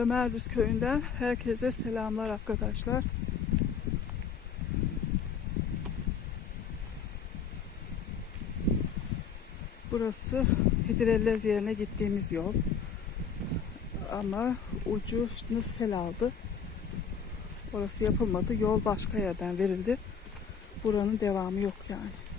Ömerdüz köyünden herkese selamlar arkadaşlar. Burası Hidrellez yerine gittiğimiz yol. Ama ucunu sel aldı. Orası yapılmadı. Yol başka yerden verildi. Buranın devamı yok yani.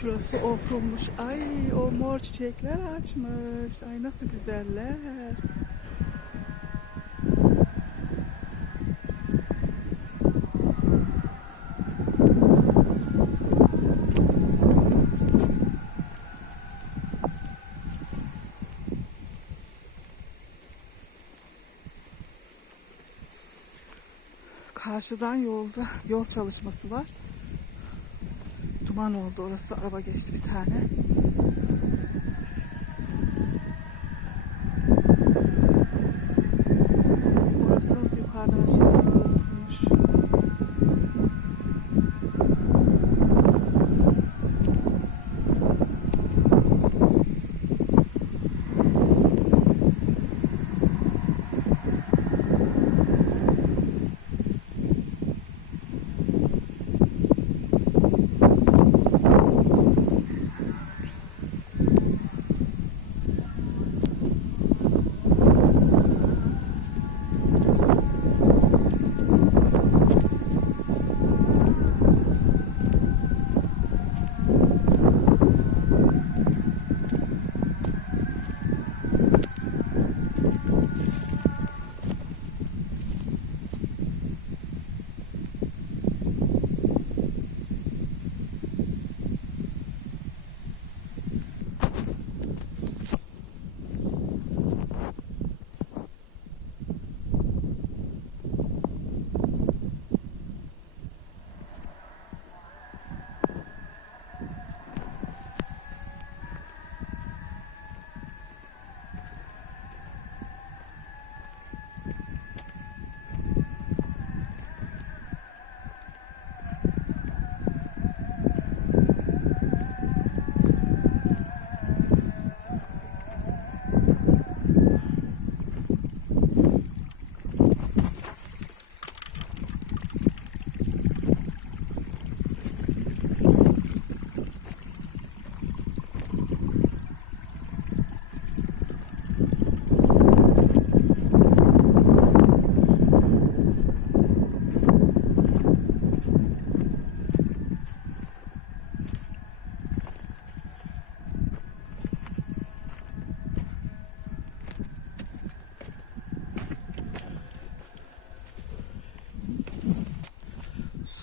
Şurası okunmuş. Ay o mor çiçekler açmış. Ay nasıl güzeller. Karşıdan yolda yol çalışması var. Duman oldu orası. Araba geçti bir tane.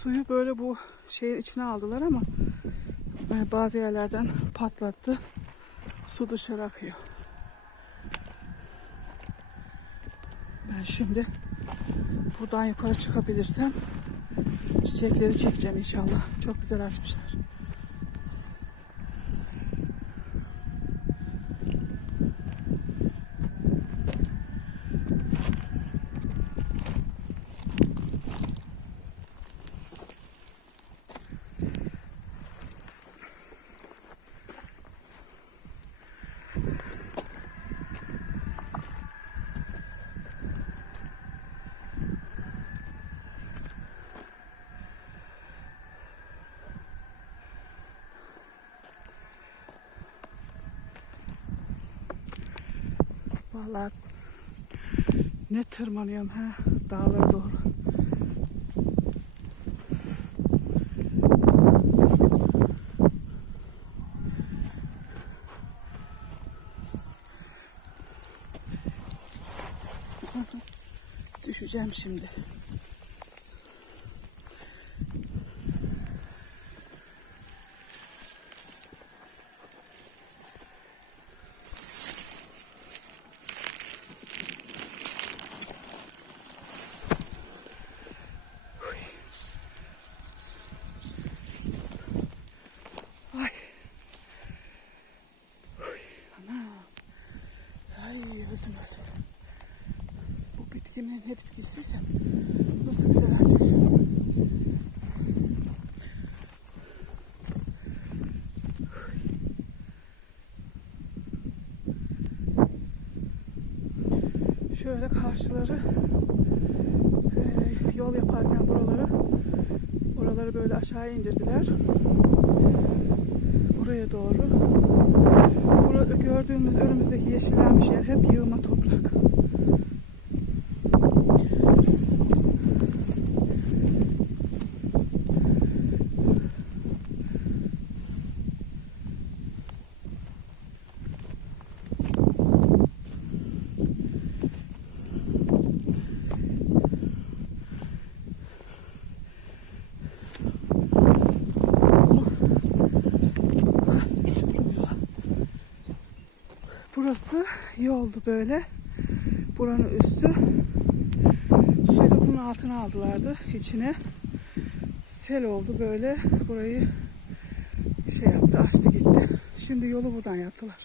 Suyu böyle bu şeyin içine aldılar ama e, bazı yerlerden patlattı. Su dışarı akıyor. Ben şimdi buradan yukarı çıkabilirsem çiçekleri çekeceğim inşallah. Çok güzel açmışlar. Vallahi ne tırmanıyorum ha dağlara doğru. Düşeceğim şimdi. Ay öldüm öldüm. Bu bitkinin ne bitkisiyse nasıl güzel açmış. Şöyle karşıları eee, yol yaparken buraları buraları böyle aşağı indirdiler. Buraya doğru. Burada gördüğümüz önümüzdeki yeşillenmiş yer hep yığma toprak. Burası yoldu böyle. Buranın üstü. Suyu da bunun altına aldılardı içine. Sel oldu böyle. Burayı şey yaptı açtı gitti. Şimdi yolu buradan yaptılar.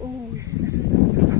Oy nefes alsana.